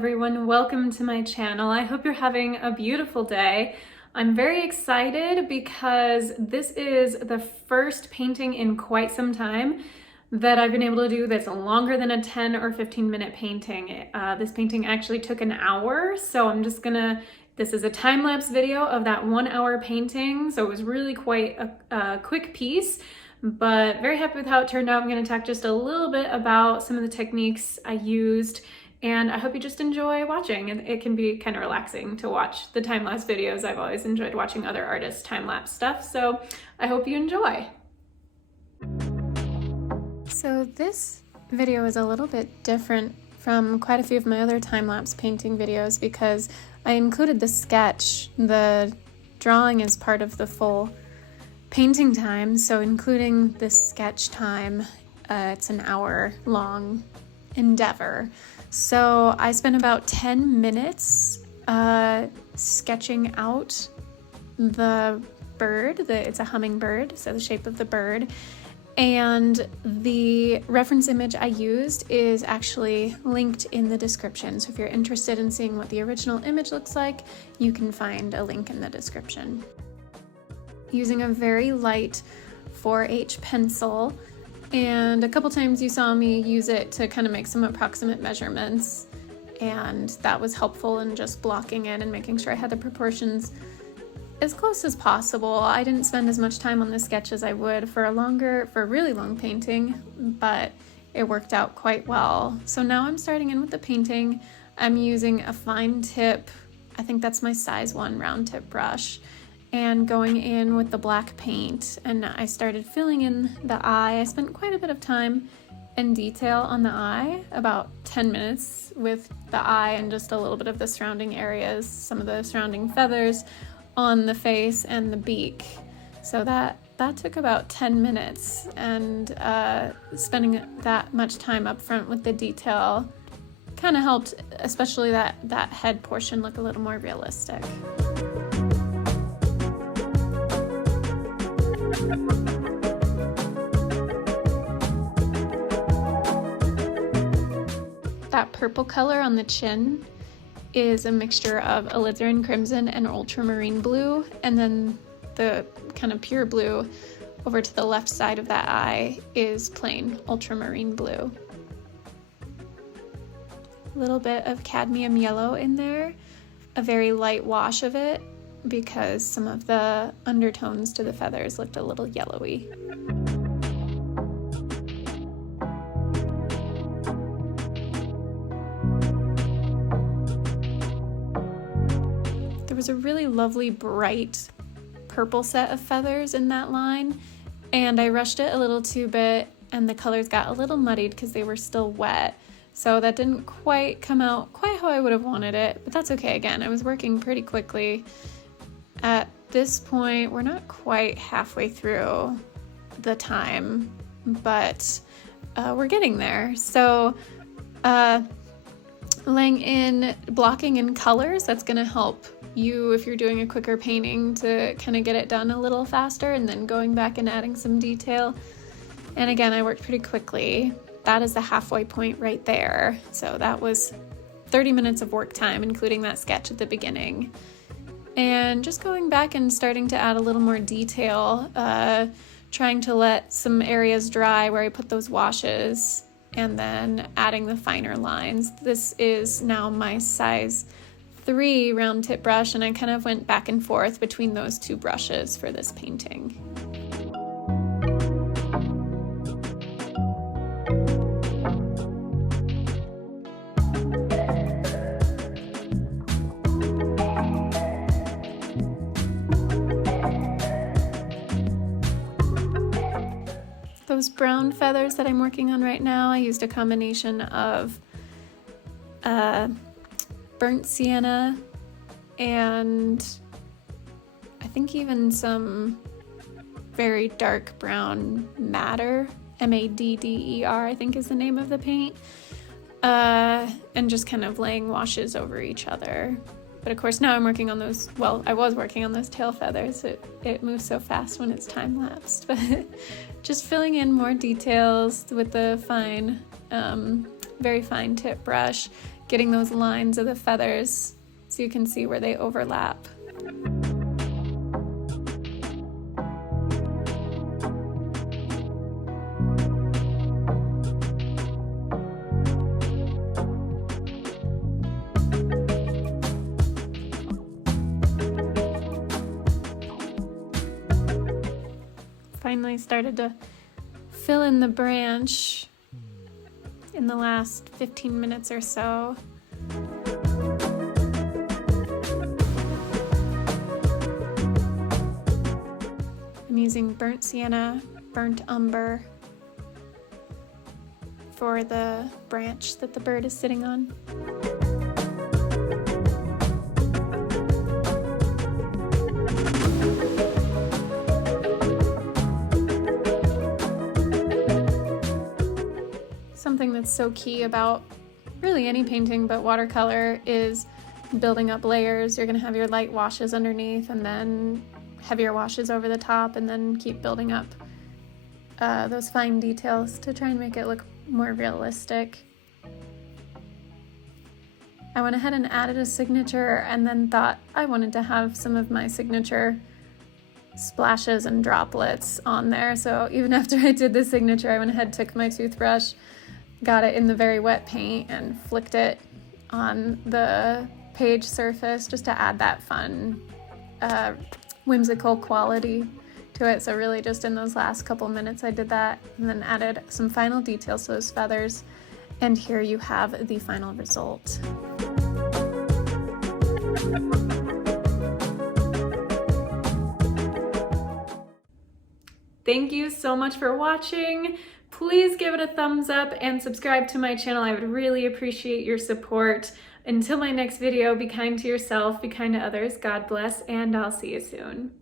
everyone, welcome to my channel. I hope you're having a beautiful day. I'm very excited because this is the first painting in quite some time that I've been able to do that's longer than a 10 or 15 minute painting. This painting actually took an hour, so this is a time-lapse video of that 1 hour painting, so it was really quite a quick piece. But very happy with how it turned out. I'm going to talk just a little bit about some of the techniques I used, and I hope you just enjoy watching. It can be kind of relaxing to watch the time-lapse videos. I've always enjoyed watching other artists' time-lapse stuff, so I hope you enjoy. So this video is a little bit different from quite a few of my other time-lapse painting videos because I included the sketch. The drawing is part of the full painting time, so including the sketch time, it's an hour-long endeavor. So I spent about 10 minutes sketching out the bird. It's a hummingbird, so the shape of the bird. And the reference image I used is actually linked in the description. So if you're interested in seeing what the original image looks like, you can find a link in the description. Using a very light 4H pencil, and a couple times you saw me use it to kind of make some approximate measurements, and that was helpful in just blocking it and making sure I had the proportions as close as possible. I didn't spend as much time on the sketch as I would for a really long painting, but it worked out quite well. So now I'm starting in with the painting. I'm using a fine tip, I think that's my size 1 round tip brush, and going in with the black paint, and I started filling in the eye. I spent quite a bit of time in detail on the eye, about 10 minutes with the eye and just a little bit of the surrounding areas, some of the surrounding feathers on the face and the beak. So that took about 10 minutes, and spending that much time up front with the detail kind of helped, especially that head portion, look a little more realistic. That purple color on the chin is a mixture of alizarin crimson and ultramarine blue, and then the kind of pure blue over to the left side of that eye is plain ultramarine blue. A little bit of cadmium yellow in there, a very light wash of it because some of the undertones to the feathers looked a little yellowy. There was a really lovely bright purple set of feathers in that line, and I rushed it a little too bit and the colors got a little muddied because they were still wet. So that didn't quite come out quite how I would have wanted it, but that's okay. Again, I was working pretty quickly. At this point, we're not quite halfway through the time, but we're getting there. So laying in blocking in colors, that's going to help you if you're doing a quicker painting to kind of get it done a little faster, and then going back and adding some detail. And again, I worked pretty quickly. That is the halfway point right there. So that was 30 minutes of work time, including that sketch at the beginning. And just going back and starting to add a little more detail, trying to let some areas dry where I put those washes, and then adding the finer lines. This is now my size 3 round tip brush, and I kind of went back and forth between those two brushes for this painting. Those brown feathers that I'm working on right now, I used a combination of burnt sienna and I think even some very dark brown madder, M-A-D-D-E-R I think is the name of the paint, and just kind of laying washes over each other. But of course now I'm working on those, well, I was working on those tail feathers. It moves so fast when it's time-lapsed, but just filling in more details with the fine, very fine tip brush, getting those lines of the feathers so you can see where they overlap. Finally started to fill in the branch in the last 15 minutes or so. I'm using burnt sienna, burnt umber for the branch that the bird is sitting on. Something that's so key about really any painting but watercolor is building up layers. You're going to have your light washes underneath and then heavier washes over the top, and then keep building up those fine details to try and make it look more realistic. I went ahead and added a signature and then thought I wanted to have some of my signature splashes and droplets on there. So even after I did the signature, I went ahead, took my toothbrush, got it in the very wet paint and flicked it on the page surface just to add that fun, whimsical quality to it. So really just in those last couple minutes I did that, and then added some final details to those feathers. And here you have the final result. Thank you so much for watching. Please give it a thumbs up and subscribe to my channel. I would really appreciate your support. Until my next video, be kind to yourself, be kind to others, God bless, and I'll see you soon.